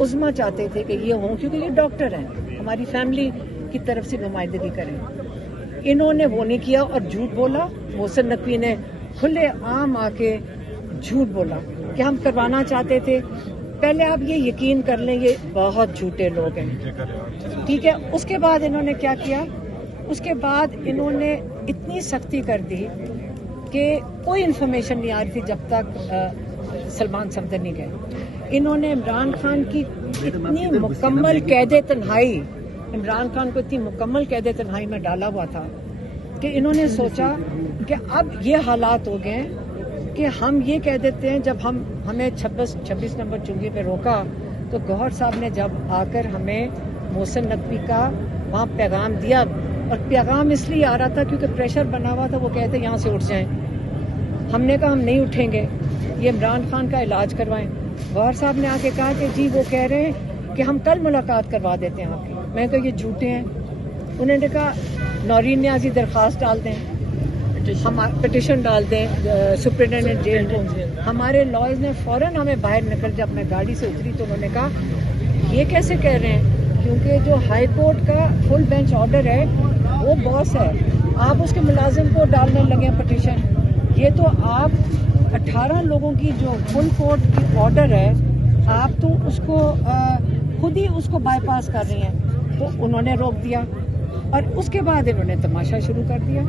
عظمیٰ چاہتے تھے کہ یہ ہوں کیونکہ یہ ڈاکٹر ہیں, ہماری فیملی کی طرف سے نمائندگی کریں. انہوں نے وہ نہیں کیا اور جھوٹ بولا. محسن نقوی نے کھلے عام آ کے جھوٹ بولا کہ ہم کروانا چاہتے تھے. پہلے آپ یہ یقین کر لیں یہ بہت جھوٹے لوگ ہیں, ٹھیک ہے. اس کے بعد انہوں نے کیا کیا, اس کے بعد انہوں نے اتنی سختی کر دی کہ کوئی انفارمیشن نہیں آ رہی تھی جب تک سلمان صفدر نہیں گئے. انہوں نے عمران خان کی اتنی مکمل قید تنہائی, عمران خان کو اتنی مکمل قید تنہائی میں ڈالا ہوا تھا کہ انہوں نے سوچا کہ اب یہ حالات ہو گئے کہ ہم یہ کہہ دیتے ہیں. جب ہمیں 26 نمبر چنگی پہ روکا تو گوہر صاحب نے جب آ کر ہمیں محسن نقوی کا وہاں پیغام دیا, اور پیغام اس لیے آ رہا تھا کیونکہ پریشر بنا ہوا تھا, وہ کہتے یہاں سے اٹھ جائیں. ہم نے کہا ہم نہیں اٹھیں گے, یہ عمران خان کا علاج کروائیں. گوہر صاحب نے آ کے کہا کہ جی وہ کہہ رہے ہیں کہ ہم کل ملاقات کروا دیتے ہیں آپ کی. میں نے کہا یہ جھوٹے ہیں. انہوں نے کہا نورین نیازی درخواست ڈال دیں, پٹیشن ڈال دیں سپرنٹینڈنٹ جیل کو. ہمارے لائرز نے فوراً ہمیں باہر نکل, جب میں گاڑی سے اتری تو انہوں نے کہا یہ کیسے کہہ رہے ہیں, کیونکہ جو ہائی کورٹ کا فل بینچ آرڈر ہے وہ باس ہے, آپ اس کے ملازم کو ڈالنے لگے پٹیشن. یہ تو آپ 18 لوگوں کی جو فل کورٹ کی آرڈر ہے آپ تو اس کو خود ہی اس کو بائی پاس کر رہی ہیں. تو انہوں نے روک دیا اور اس کے بعد انہوں نے تماشا شروع کر دیا.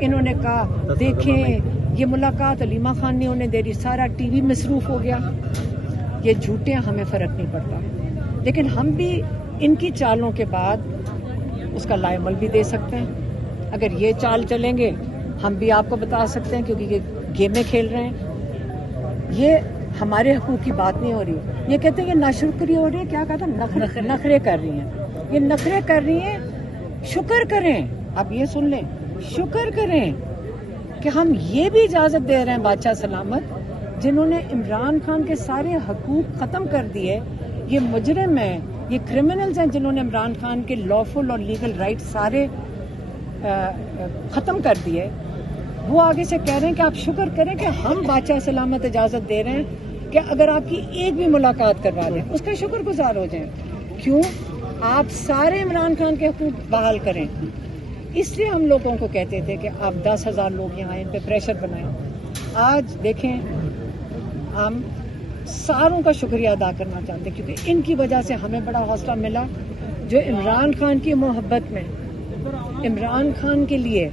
انہوں نے کہا دیکھیں یہ ملاقات علیمہ خان نہیں ہونے دے رہی, سارا ٹی وی مصروف ہو گیا. یہ جھوٹے, ہمیں فرق نہیں پڑتا, لیکن ہم بھی ان کی چالوں کے بعد اس کا لائے عمل بھی دے سکتے ہیں. اگر یہ چال چلیں گے ہم بھی آپ کو بتا سکتے ہیں, کیونکہ یہ گیمیں کھیل رہے ہیں. یہ ہمارے حقوق کی بات نہیں ہو رہی. یہ کہتے ہیں یہ ناشکری ہو رہی ہے, کیا کہا تھا, نخرے کر رہی ہیں. یہ نخرے کر رہی ہیں, شکر کریں. آپ یہ سن لیں, شکر کریں کہ ہم یہ بھی اجازت دے رہے ہیں بادشاہ سلامت, جنہوں نے عمران خان کے سارے حقوق ختم کر دیے. یہ مجرم ہیں, یہ کرمنلز ہیں جنہوں نے عمران خان کے لافل اور لیگل رائٹ سارے ختم کر دیے. وہ آگے سے کہہ رہے ہیں کہ آپ شکر کریں کہ ہم بادشاہ سلامت اجازت دے رہے ہیں کہ اگر آپ کی ایک بھی ملاقات کروا دیں اس کا شکر گزار ہو جائیں. کیوں, آپ سارے عمران خان کے حقوق بحال کریں. اس لیے ہم لوگوں کو کہتے تھے کہ آپ 10,000 لوگ یہاں ان پہ پریشر بنائیں. آج دیکھیں ہم ساروں کا شکریہ ادا کرنا چاہتے ہیں کیونکہ ان کی وجہ سے ہمیں بڑا حوصلہ ملا. جو عمران خان کی محبت میں, عمران خان کے لیے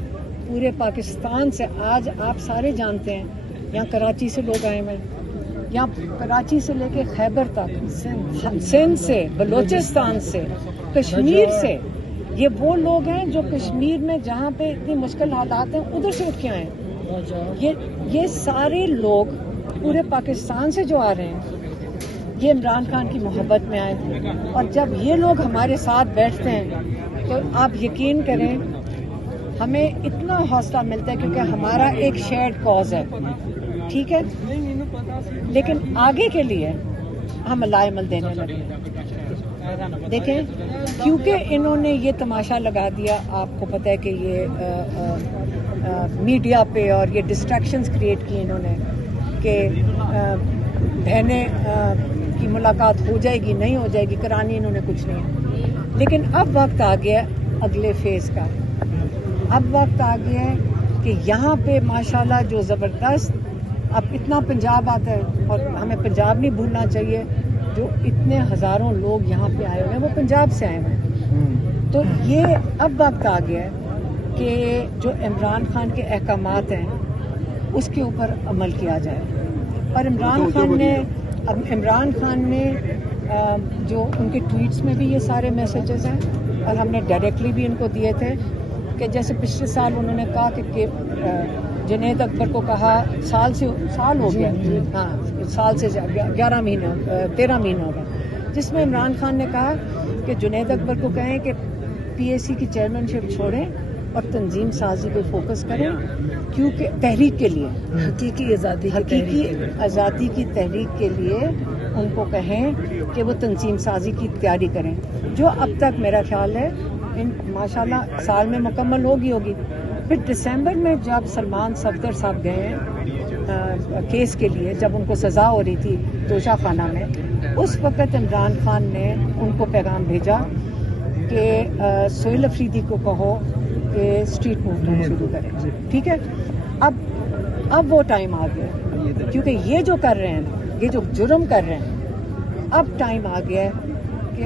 پورے پاکستان سے, آج آپ سارے جانتے ہیں یہاں کراچی سے لوگ آئے ہوئے ہیں, یہاں کراچی سے لے کے خیبر تک, سندھ سے, بلوچستان سے, کشمیر سے. یہ وہ لوگ ہیں جو کشمیر میں جہاں پہ اتنی مشکل حالات ہیں ادھر سے اٹھ کے آئے ہیں. یہ سارے لوگ پورے پاکستان سے جو آ رہے ہیں یہ عمران خان کی محبت میں آئے ہیں. اور جب یہ لوگ ہمارے ساتھ بیٹھتے ہیں تو آپ یقین کریں ہمیں اتنا حوصلہ ملتا ہے کیونکہ ہمارا ایک شیئرڈ کاز ہے, ٹھیک ہے. لیکن آگے کے لیے ہم لائے عمل دینے لگے. دیکھیں کیونکہ انہوں نے یہ تماشا لگا دیا, آپ کو پتہ ہے کہ یہ میڈیا پہ اور یہ ڈسٹریکشنز کریٹ کی انہوں نے کہ بہنیں کی ملاقات ہو جائے گی نہیں ہو جائے گی, کرانی انہوں نے کچھ نہیں. لیکن اب وقت آ گیا اگلے فیز کا. اب وقت آ گیا ہے کہ یہاں پہ ماشاءاللہ جو زبردست, اب اتنا پنجاب آتا ہے اور ہمیں پنجاب نہیں بھولنا چاہیے, جو اتنے ہزاروں لوگ یہاں پہ آئے ہوئے ہیں وہ پنجاب سے آئے ہوئے ہیں. تو یہ اب وقت آ گیا ہے کہ جو عمران خان کے احکامات ہیں اس کے اوپر عمل کیا جائے. اور عمران خان نے جو ان کے ٹویٹس میں بھی یہ سارے میسیجز ہیں, اور ہم نے ڈائریکٹلی بھی ان کو دیے تھے کہ جیسے پچھلے سال انہوں نے کہا کہ جنید اکبر کو کہا سال ہو گیا, ہاں سال سے 13 مہینہ ہو گیا, جس میں عمران خان نے کہا کہ جنید اکبر کو کہیں کہ پی اے سی کی چیئرمین شپ چھوڑیں اور تنظیم سازی پہ فوکس کریں, کیونکہ تحریک کے لیے, حقیقی آزادی کی تحریک کے لیے ان کو کہیں کہ وہ تنظیم سازی کی تیاری کریں, جو اب تک میرا خیال ہے ماشاءاللہ سال میں مکمل ہوگی. پھر دسمبر میں جب سلمان صفدر صاحب گئے کیس کے لیے, جب ان کو سزا ہو رہی تھی توشہ خانہ میں, उस वक्त इमरान खान ने उनको पैगाम भेजा कि सोहेल अफरीदी को कहो कि स्ट्रीट मूवमेंट शुरू करें, ठीक है। अब वो टाइम आ गया, क्योंकि ये जो कर रहे हैं, ये जो जुर्म कर रहे हैं, अब टाइम आ गया है कि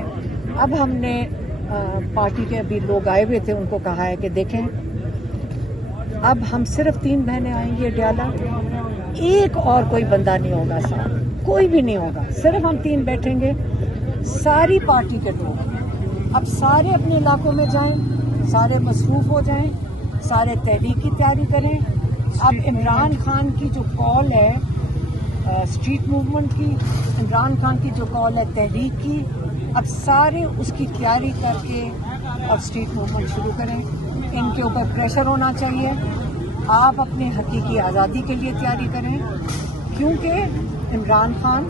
अब हमने पार्टी के अभी लोग आए हुए थे, उनको कहा है कि देखें अब हम सिर्फ 3 बहनें आएंगी अडयाला, एक और कोई बंदा नहीं होगा साथ, कोई भी नहीं होगा, सिर्फ हम 3 बैठेंगे। सारी पार्टी के लोग अब सारे अपने इलाकों में जाएं, सारे मसरूफ हो जाएं, सारे तहरीक की तैयारी करें। अब इमरान खान की जो कॉल है स्ट्रीट मूवमेंट की, इमरान खान की जो कॉल है तहरीक की, अब सारे उसकी तैयारी करके अब स्ट्रीट मूवमेंट शुरू करें। इनके ऊपर प्रेशर होना चाहिए, आप अपनी हकीकी आज़ादी के लिए तैयारी करें, क्योंकि इमरान खान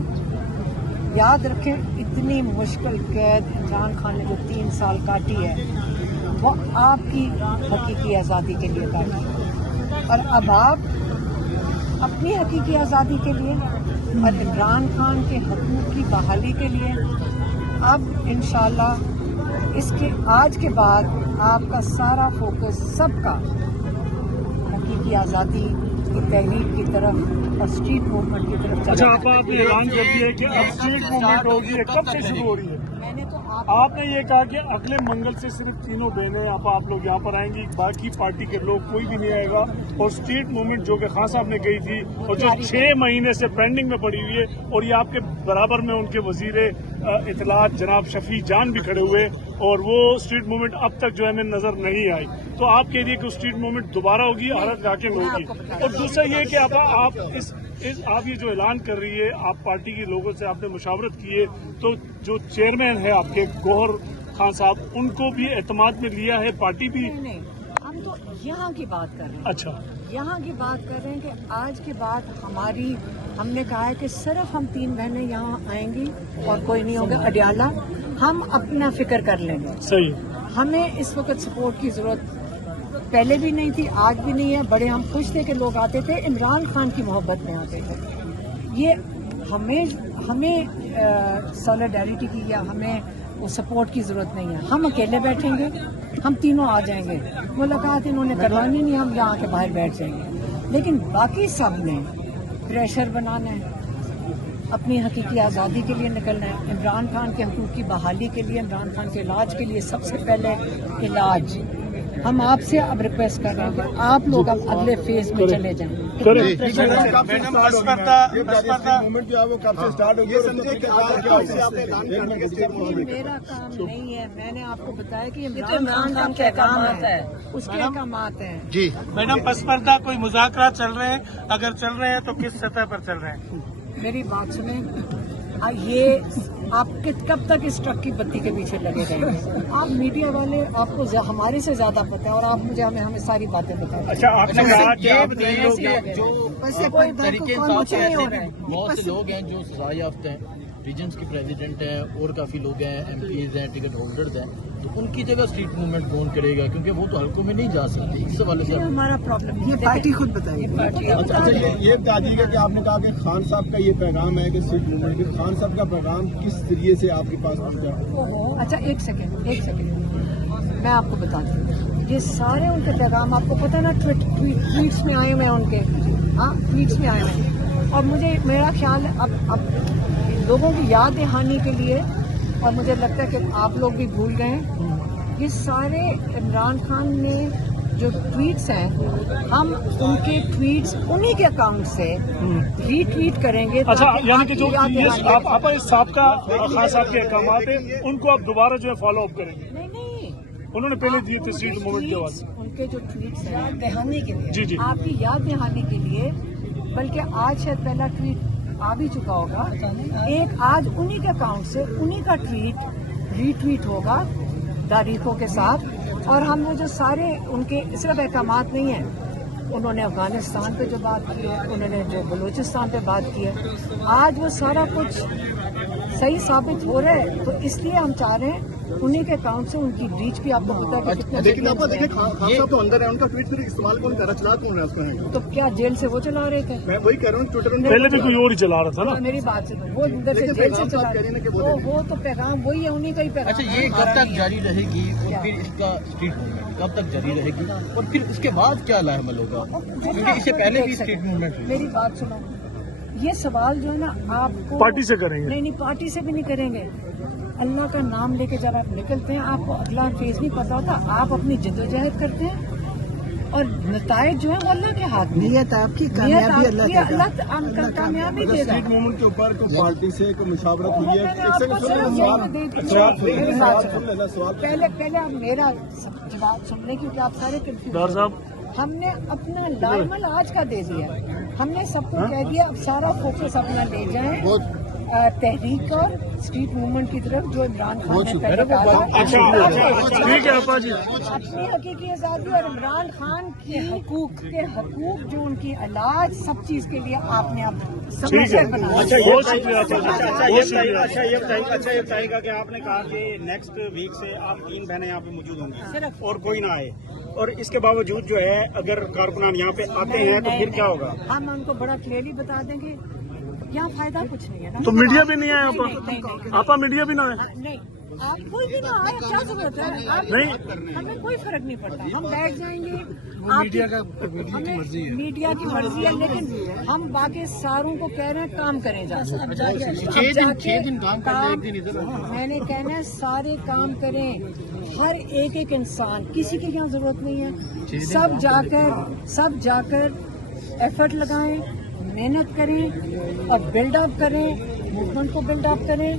याद रखें इतनी मुश्किल कैद इमरान खान ने जो 3 साल काटी है वो आपकी हकीकी आज़ादी के लिए काटी, और अब आप अपनी हकीकी आज़ादी के लिए और इमरान खान के हकूक़ की बहाली के लिए अब इंशाअल्लाह इसके आज के बाद आपका सारा फोकस सबका हकीकी आज़ादी की तहरीक की तरफ और स्ट्रीट मूवमेंट की तरफ चला। अच्छा, आपने ऐलान कर दिया है कि अब स्ट्रीट मूवमेंट होगी, कब से शुरू हो रही है? मैंने तो आपने ये कहा कि अगले मंगल से सिर्फ 3 बहनें आप लोग यहाँ पर आएंगी, बाकी पार्टी के लोग कोई भी नहीं आएगा, और स्ट्रीट मूवमेंट जो कि खान साहब ने गई थी और जो 6 महीने से पेंडिंग में पड़ी हुई है, और ये आपके बराबर में उनके वजीर इत्तलात जनाब शफी जान भी खड़े हुए, और वो स्ट्रीट मूवमेंट अब तक जो है हमें नजर नहीं आई। तो आप कह रही है कि स्ट्रीट मूवमेंट दोबारा होगी, हर इलाके में होगी। और दूसरा ये कि आप आप ये जो ऐलान कर रही है, आप पार्टी के लोगों से आपने मुशावरत की है, तो जो चेयरमैन है आपके गौहर खान साहब, उनको भी एतमाद में लिया है पार्टी भी? नहीं, हम तो यहाँ की बात कर रहे हैं। अच्छा, यहाँ की बात कर रहे हैं कि आज के बाद हमने कहा है कि सिर्फ हम 3 बहनें यहाँ आएंगी और कोई नहीं होगा अडयाला, हम अपना फिक्र कर लेंगे। सही। हमें इस वक्त सपोर्ट की जरूरत पहले भी नहीं थी, आज भी नहीं है। बड़े हम खुश थे कि लोग आते थे, इमरान खान की मोहब्बत में आते थे। ये हमें सॉलिडारिटी की या हमें वो सपोर्ट की जरूरत नहीं है। हम अकेले बैठेंगे, हम तीनों आ जाएंगे, मुलाकात इन्होंने करवानी नहीं, हम यहाँ के बाहर बैठ जाएंगे। लेकिन बाकी सब ने प्रेशर बनाना है, अपनी हकीकी आज़ादी के लिए निकलना है, इमरान खान के हकूक़ की बहाली के लिए, इमरान खान के इलाज के लिए। सबसे पहले इलाज। हम आपसे अब रिक्वेस्ट कर रहे हैं कि आप लोग अब अगले फेज में चले जाएं। मेरा काम नहीं है, मैंने आपको बताया कि इमरान खान का काम है, उसके अहकामात हैं। जी मैडम, पसपर्दा कोई मुज़ाकरा चल रहे हैं? अगर चल रहे हैं तो किस सतह पर चल रहे हैं? मेरी बात सुने, ये आप कब तक इस ट्रक की बत्ती के पीछे लगे रहेंगे? आप मीडिया वाले, आपको हमारे से ज्यादा पता है, और आप मुझे हमें सारी बातें बताएं। अच्छा, आपने कहा कि आप जो तरीके बहुत से लोग हैं जो सजा याफ्ता हैं, रीजन्स के प्रेसिडेंट हैं और काफी लोग हैं, MPs हैं, टिकट होल्डर्स हैं, तो उनकी जगह स्ट्रीट मूवमेंट कौन करेगा? क्योंकि वो तो हल्कों में नहीं जा सकते। इस हवाले से हमारा प्रॉब्लम ये पार्टी खुद बताएगी। अच्छा, ये बता दीजिएगा कि आपने कहा कि खान साहब का ये पैगाम है कि स्ट्रीट मूवमेंट, खान साहब का पैगाम किस जरिए से आपके पास पहुंचा? अच्छा, एक सेकेंड, मैं आपको बताती हूँ। ये सारे उनके पैगाम आपको पता है ना, ट्वीट्स में आए हुए हैं उनके। हाँ, ट्वीट्स में आए हुए हैं। और मेरा ख्याल है अब लोगों की याद दहानी के लिए, और मुझे लगता है कि आप लोग भी भूल गए, ये सारे इमरान खान ने जो ट्वीट्स हैं, हम उनके ट्वीट्स उन्हीं के अकाउंट से रीट्वीट करेंगे। अच्छा, यानी कि जो ये आप साबका खान साहब के अहकामात हैं, उनको आप दोबारा जो है फॉलो अप करेंगे? नहीं, उन्होंने पहले दिए थे स्ट्रीट मूवमेंट के बाद। उनके जो ट्वीट्स हैं दहानी के लिए, जी, आपकी याद दहानी के लिए, बल्कि आज शायद पहला ट्वीट आ भी चुका होगा, एक आज उन्हीं के अकाउंट से उन्हीं का ट्वीट रीट्वीट होगा तारीखों के साथ। और हमने जो सारे उनके सिर्फ अहकामात नहीं हैं, उन्होंने अफगानिस्तान पे जो बात की है, उन्होंने जो बलूचिस्तान पे बात की है, आज वो सारा कुछ सही साबित हो रहा है, तो इसलिए हम चाह रहे हैं उन्हीं के अकाउंट से उनकी रीच भी आपको पता है कि कितने लेकिन आपको देखिए खान साहब तो अंदर है, उनका ट्वीट फिर इस्तेमाल कौन कर रहा, चला कौन रहा है उसको? तो क्या जेल से वो चला रहे थे? मैं वही कह रहा हूँ, ट्विटर में पहले भी कोई और ही चला रहा था ना। मेरी बात से वो अंदर से लेकिन जेल से पैगाम चला आप कह रही हैं ना कि तो वो तो पैगाम वही है, उन्हीं का ही पैगाम। अच्छा, ये कब तक जारी रहेगी और फिर इसका स्ट्रीट मूवमेंट कब तक जारी रहेगी और फिर उसके बाद क्या लाएमल होगा, क्योंकि इससे पहले भी स्ट्रीट मूवमेंट हुई। मेरी बात सुनो, ये सवाल जो है ना आपको पार्टी से करेंगे। नहीं, पार्टी से भी नहीं करेंगे। अल्लाह का नाम लेके जब आप निकलते हैं, आपको अगला फेज नहीं पता होता, आप अपनी जद्दोजहद करते हैं और नतायज जो है वो अल्लाह के हाथ में। नियत आपकी, कामयाबी अल्लाह देगा। अल्लाह कामयाबी देगा। स्ट्रीट मूवमेंट के ऊपर कोई पार्टी से कोई मुशावरत हुई है? मैंने आपको सवाल पहले आप मेरा जवाब सुन लें, क्योंकि आप सारे कंफ्यूज। डॉक्टर साहब, हमने अपना लाइमल आज का दे दिया, हमने सबको कह दिया अब सारा फोकस अपना ले जाएं तहरीक और स्ट्रीट मूवमेंट की तरफ, जो इमरान खान ने पहले कहा था। अच्छा, ठीक है अपा जी। अपनी हकीकी आजादी और इमरान खान के हकूक जो उनकी इलाज, सब चीज के लिए आपने अब ठीक है, समझकर बनाया। बहुत शुक्रिया अपा जी, बहुत शुक्रिया। अच्छा ये बताइएगा कि आपने कहा कि नेक्स्ट वीक से आप 3 बहनें यहाँ पे मौजूद होंगी सिर्फ और कोई ना आए, और इसके बावजूद जो है अगर कारकुनान यहाँ पे आते हैं तो फिर क्या होगा? हम उनको बड़ा क्लियरली बता देंगे, यहाँ फायदा कुछ नहीं है ना। तो मीडिया भी नहीं आया नहीं, आपा, मीडिया भी ना आए। नहीं, आप कोई भी ना आए, क्या जरूरत है? आप नहीं, हमें कोई फर्क नहीं पड़ता, हम बैठ जाएंगे। मीडिया की मर्जी है, मीडिया की मर्जी है, लेकिन हम बाकी सारों को कह रहे हैं काम करें जाके। अब जाके 6 दिन काम करना, एक दिन इधर। मैंने कहना है सारे काम करें, हर एक इंसान, किसी की यहाँ जरूरत नहीं है। सब जाकर एफर्ट लगाएं, मेहनत करें और बिल्डअप करें, मूवमेंट को बिल्डअप करें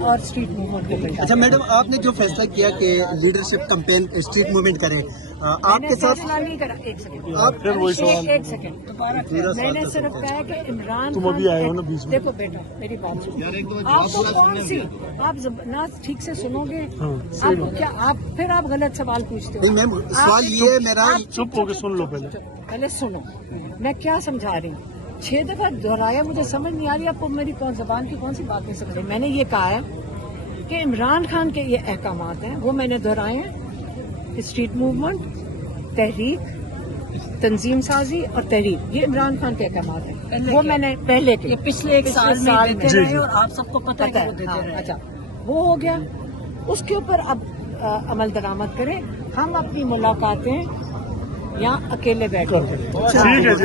और स्ट्रीट मूवमेंट को बिल्डअप। अच्छा मैडम, आपने जो फैसला किया कि लीडरशिप कैंपेन स्ट्रीट मूवमेंट करें, आपके साथ फैसला नहीं करा। एक सेकंड, आप फिर वही सवाल। एक सेकंड दोबारा। मैंने सिर्फ कहा है कि इमरान तुम अभी आए हो ना बीच में। देखो बेटा, मेरी बात सुनो। आपको कौन सी, आप ना ठीक से सुनोगे, आपको क्या, फिर आप गलत सवाल पूछते हो। नहीं मैम, सवाल ये है मेरा। चुप होके सुन लो पहले सुनो, मैं क्या समझा रही हूँ। 6 दफा दोहराया, मुझे समझ नहीं आ रही आपको मेरी जबान की कौन सी बात नहीं समझ रही। मैंने ये कहा है कि इमरान खान के ये अहकामात हैं, वो मैंने दोहराए हैं। स्ट्रीट मूवमेंट, तहरीक, तंजीम साजी और तहरीक, ये इमरान खान के अहकामात हैं। वो मैंने पहले के पिछले एक साल में देते रहे और आप सबको पता है। अच्छा, वो हो गया, उसके ऊपर अब अमल दरामद करें। हम अपनी मुलाकातें यहाँ अकेले बैठ कर ठीक है।